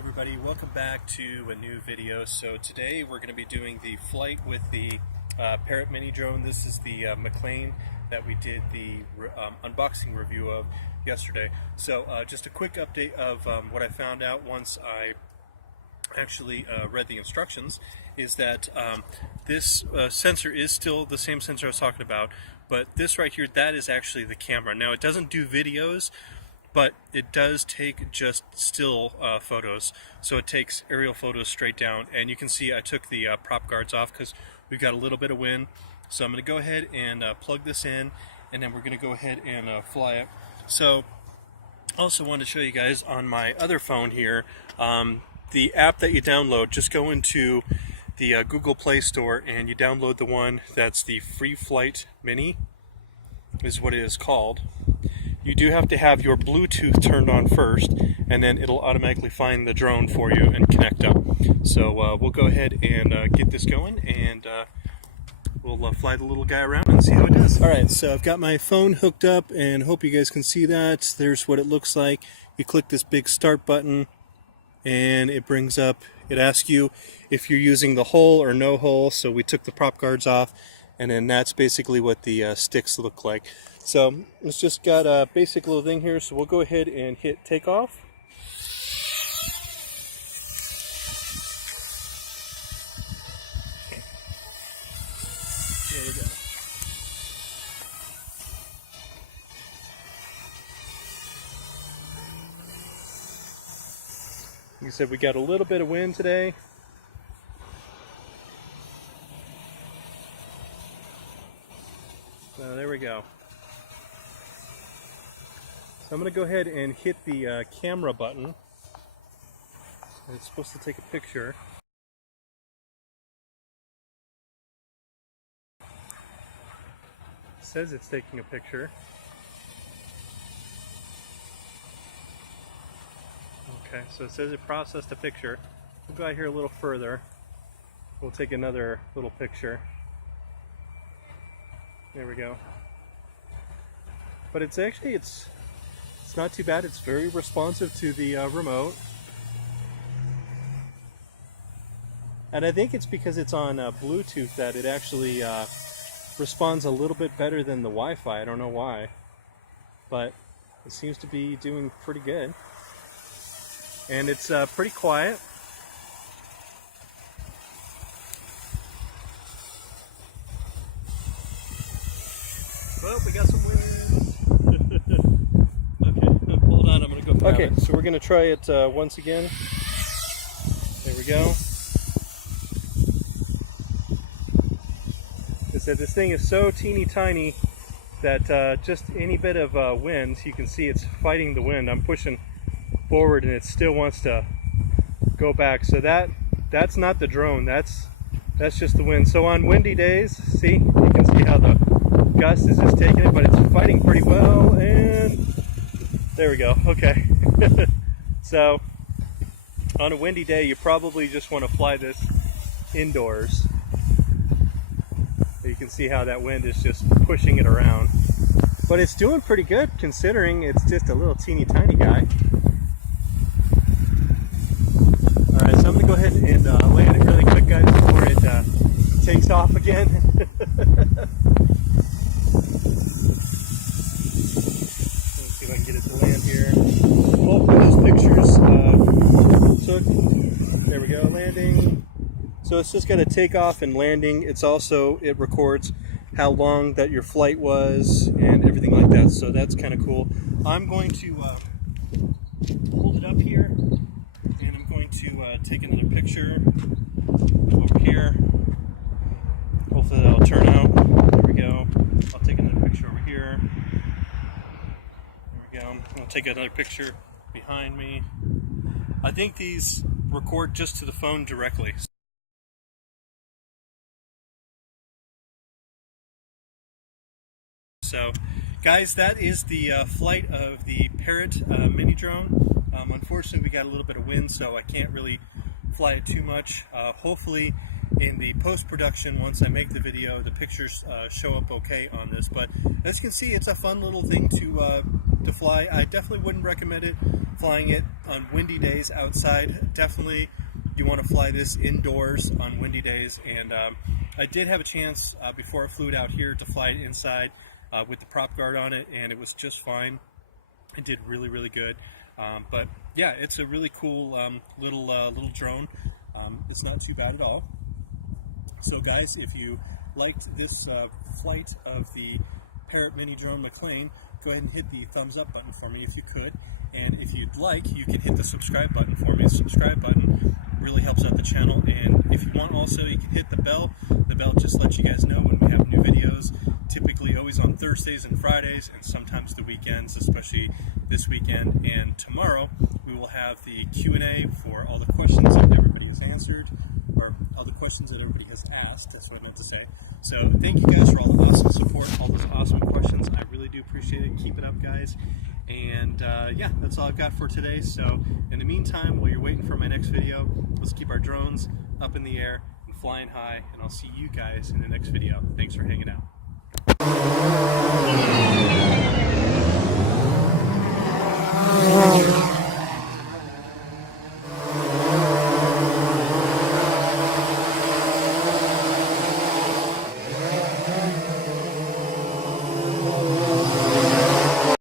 everybody, welcome back to a new video. So today we're going to be doing the flight with the Parrot mini drone. This is the Maclane that we did the unboxing review of yesterday. So just a quick update of what I found out once I actually read the instructions is that this sensor is still the same sensor I was talking about, but this right here, that is actually the camera. Now it doesn't do videos, but it does take just still photos. So it takes aerial photos straight down, and you can see I took the prop guards off because we've got a little bit of wind. So I'm going to go ahead and plug this in, and then we're going to go ahead and fly it. So I also wanted to show you guys on my other phone here, the app that you download. Just go into the Google Play Store and you download the one that's the Free Flight Mini, is what it is called. You do have to have your Bluetooth turned on first, and then it'll automatically find the drone for you and connect up. So we'll go ahead and get this going, and we'll fly the little guy around and see how it does. Alright, so I've got my phone hooked up, and hope you guys can see that. There's what it looks like. You click this big start button, and it brings up, it asks you if you're using the hull or no hull. So we took the prop guards off, and then that's basically what the sticks look like. So it's just got a basic little thing here, so we'll go ahead and hit takeoff. There we go. Like I said, we got a little bit of wind today. So there we go. So I'm going to go ahead and hit the camera button. It's supposed to take a picture. It says it's taking a picture. Okay, so it says it processed a picture. We'll go out here a little further. We'll take another little picture. There we go. But it's actually, it's not too bad. It's very responsive to the remote. And I think it's because it's on Bluetooth that it actually responds a little bit better than the Wi-Fi. I don't know why, but it seems to be doing pretty good. And it's pretty quiet. Well, we got some wind. Okay, hold on, I'm going to go grab it. So we're going to try it once again. There we go. I said this thing is so teeny tiny that just any bit of wind, you can see it's fighting the wind. I'm pushing forward and it still wants to go back. So that's not the drone, that's just the wind. So on windy days, see, you can see how the gust is just taking it, but it's fighting pretty well, and there we go. Okay. So on a windy day, you probably just want to fly this indoors. You can see how that wind is just pushing it around, but it's doing pretty good considering it's just a little teeny tiny guy. Alright, so I'm going to go ahead and land it really quick, guys, before it takes off again. Let's see if I can get it to land here. Hopefully those pictures took. There we go, landing. So it's just got to take off and landing. It's also, it records how long that your flight was and everything like that. So that's kind of cool. I'm going to hold it up here, and I'm going to take another picture over here. Hopefully that'll turn out. There we go. I'll take another picture over here. There we go. I'll take another picture behind me. I think these record just to the phone directly. So, guys, that is the flight of the Parrot mini drone. Unfortunately, we got a little bit of wind, so I can't really fly it too much. Hopefully, in the post-production, once I make the video, the pictures show up okay on this. But as you can see, it's a fun little thing to to fly. I definitely wouldn't recommend it flying it on windy days outside. Definitely you want to fly this indoors on windy days, and I did have a chance before I flew it out here to fly it inside with the prop guard on it, and it was just fine. It did really good. But yeah, it's a really cool little drone. It's not too bad at all. So guys, if you liked this flight of the Parrot Mini Drone Maclane, go ahead and hit the thumbs up button for me if you could. And if you'd like, you can hit the subscribe button for me. The subscribe button really helps out the channel. And if you want also, you can hit the bell. The bell just lets you guys know when we have new videos, typically always on Thursdays and Fridays, and sometimes the weekends, especially this weekend. And tomorrow, we will have the Q&A for all the questions that everybody has answered, or all the questions that everybody has asked, that's what I meant to say. So thank you guys for all the awesome support, all those awesome questions. I really do appreciate it. Keep it up, guys. And yeah, that's all I've got for today. So in the meantime, while you're waiting for my next video, let's keep our drones up in the air and flying high, and I'll see you guys in the next video. Thanks for hanging out.